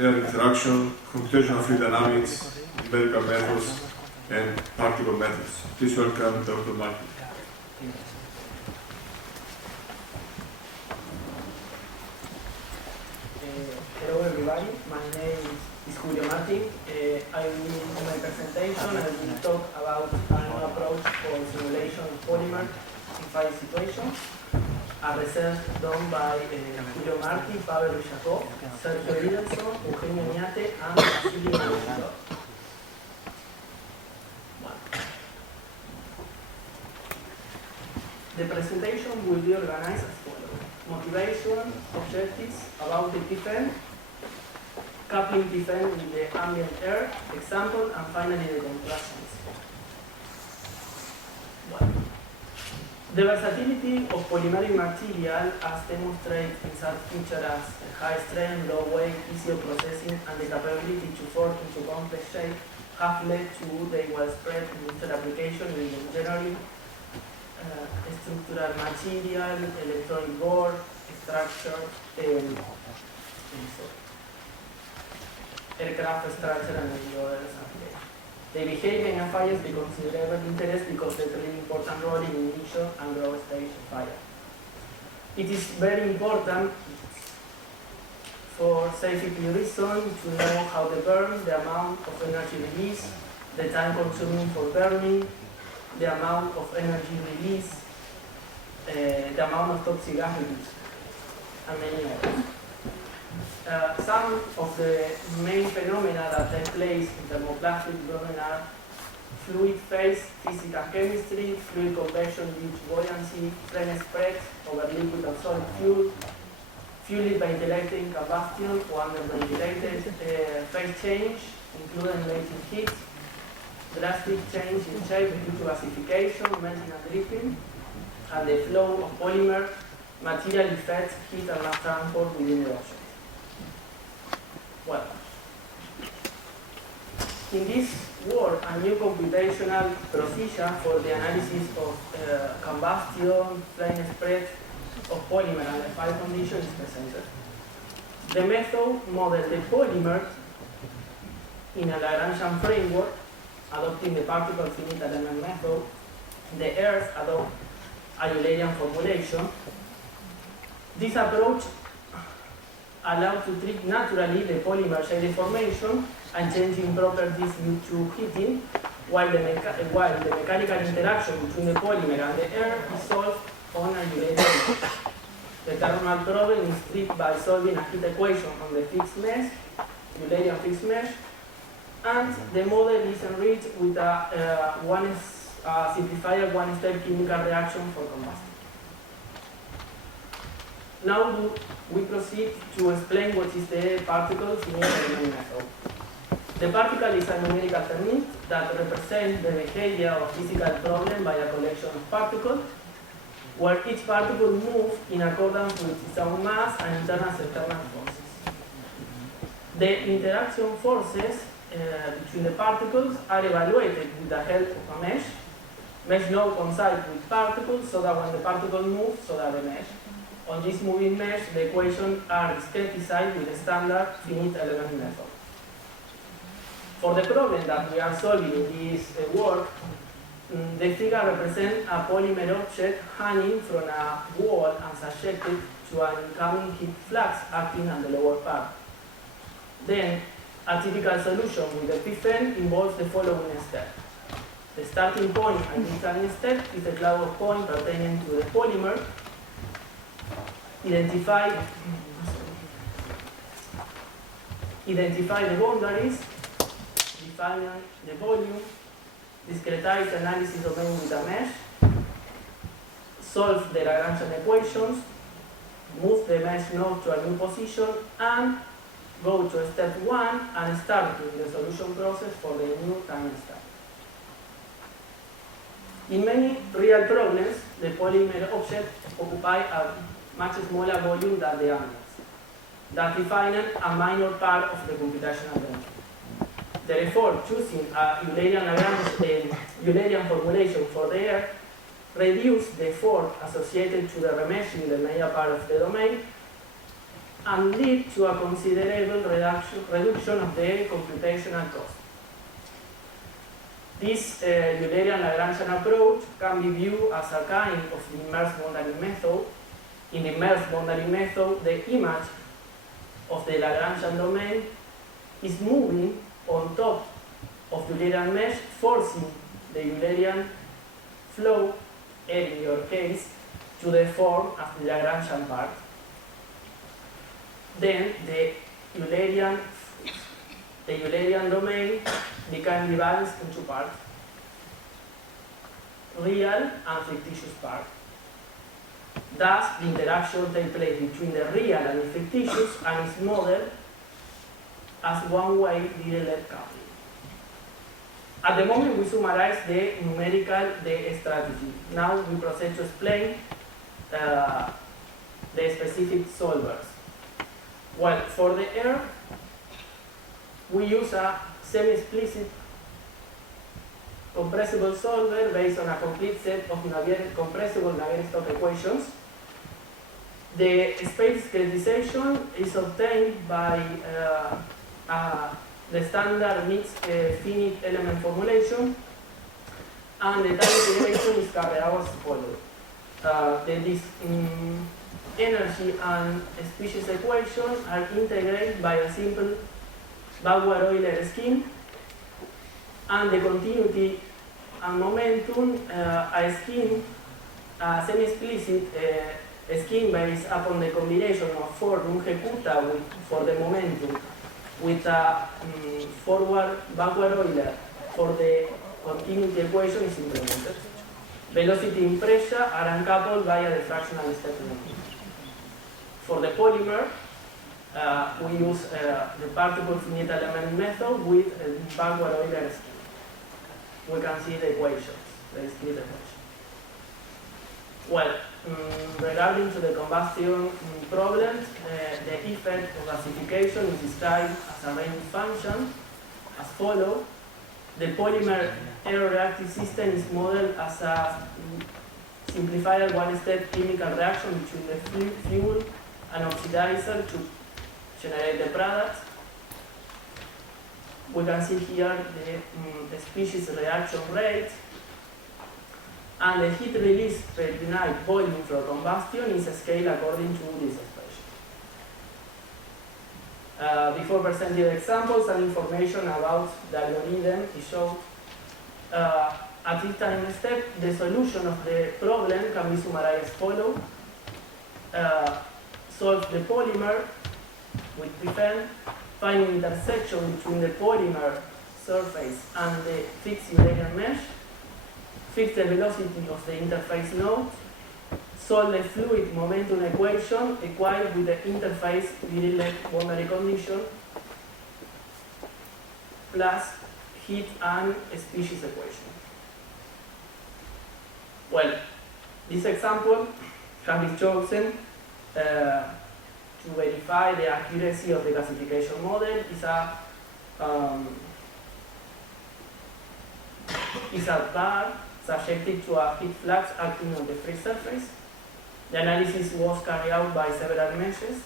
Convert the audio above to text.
air interaction, computational fluid dynamics, empirical methods, and particle methods. Please welcome Dr. Marti. Hello everybody, my name is Marti. I will, in my presentation, I will talk about a new approach for simulation of polymer in 5 situations. A research done by Marti, Pavel Ryakov, Sergio Lidelson, Eugenio Oñate, and Vasily Ivanovich. The presentation will be organized as follows: motivation, objectives about the defense, coupling defense with the ambient air, example, and finally the contractions. The versatility of polymeric material, as demonstrated in such features as high strength, low weight, easy of processing, and the capability to form into complex shape, have led to the widespread industrial application in generally structural material, electronic board, structure, aircraft structure, and many other applications. The behavior in fires is considerable interest because they play an important role in ignition and growth stage of fire. It is very important for safety reasons to know how they burn, the amount of energy release, the time consuming for burning, the amount of energy release, the amount of toxic gas release, and many others. Some of the main phenomena that take place in thermoplastic burning are fluid phase, physical chemistry, fluid convection due to buoyancy, flame spread over liquid and solid fuel, fuel ventilating combustion or under-ventilated, phase change, including latent heat, drastic change in shape due to gasification, melting and dripping, and the flow of polymer material effects, heat and mass transport within the ocean. Well, in this work, a new computational procedure for the analysis of combustion, flame spread of polymer and the fire condition is presented. The method models the polymer in a Lagrangian framework, adopting the particle finite element method. The Earth adopts a Eulerian formulation. This approach allows to treat naturally the polymer shape deformation and changing properties due to heating, while the mechanical interaction between the polymer and the air is solved on a Eulerian mesh. The thermal problem is treated by solving a heat equation on the fixed mesh, Eulerian fixed mesh, and the model is enriched with a simplified one-step chemical reaction for combustion. Now we proceed to explain what is the particle finite element method. The particle is a numerical technique that represents the behavior of physical problem by a collection of particles, where each particle moves in accordance with its own mass and internal and external forces. The interaction forces between the particles are evaluated with the help of a mesh. Mesh node coincides with particles so that when the particle moves, so that the mesh. On this moving mesh, the equations are discretized with the standard finite element method. For the problem that we are solving in this work, the figure represents a polymer object hanging from a wall and subjected to an incoming heat flux acting on the lower part. Then, a typical solution with the PFN involves the following step. The starting point and the starting step is the cloud point pertaining to the polymer. Identify the boundaries, define the volume, discretize analysis domain with a mesh, solve the Lagrangian equations, move the mesh node to a new position, and go to step 1 and start with the solution process for the new time step. In many real problems, the polymer object occupies a much smaller volume than the ambient, that define a minor part of the computational domain. Therefore, choosing a Eulerian formulation for the air reduces the effort associated to the remeshing the major part of the domain and lead to a considerable reduction of the computational cost. This Eulerian-Lagrangian approach can be viewed as a kind of inverse boundary method. In the inverse boundary method, the image of the Lagrangian domain is moving on top of the Eulerian mesh, forcing the Eulerian flow, in your case, to the form of the Lagrangian part. Then the Eulerian domain became divided into two parts, real and fictitious part. Thus, the interaction takes place between the real and the fictitious and is modeled as one-way direct coupling. At the moment, we summarize the strategy. Now we proceed to explain the specific solvers. Well, for the air, we use a semi-explicit compressible solver based on a complete set of compressible Navier-Stokes equations. The space discretization is obtained by the standard mixed finite element formulation, and the time integration is carried out as follows. Energy and species equations are integrated by a simple Backward-Euler scheme, and the continuity and momentum a semi-explicit scheme based upon the combination of four Runge-Kutta for the momentum with a backward-Euler for the continuity equation is implemented. Velocity and pressure are uncoupled via the fractional step length. For the polymer, we use the particle finite element method with a backward-Euler scheme. We can see the equations, the discrete equation. Well, regarding to the combustion problems, the effect of gasification is described as a range function as follows. The polymer aeroreactive system is modeled as a simplified one-step chemical reaction between the fuel and oxidizer to generate the product. We can see here the species reaction rate, and the heat release per unit volume for combustion is scaled according to this expression. Before presenting the examples, some information about the algorithm is shown. At this time step, the solution of the problem can be summarized as follows. Solve the polymer with PFN, find an intersection between the polymer surface and the fixed Eulerian mesh, fix the velocity of the interface node, solve the fluid momentum equation equated with the interface direct boundary condition, plus heat and species equation. Well, this example can be chosen to verify the accuracy of the gasification model. Is a bar subjected to a heat flux acting on the free surface. The analysis was carried out by several meshes.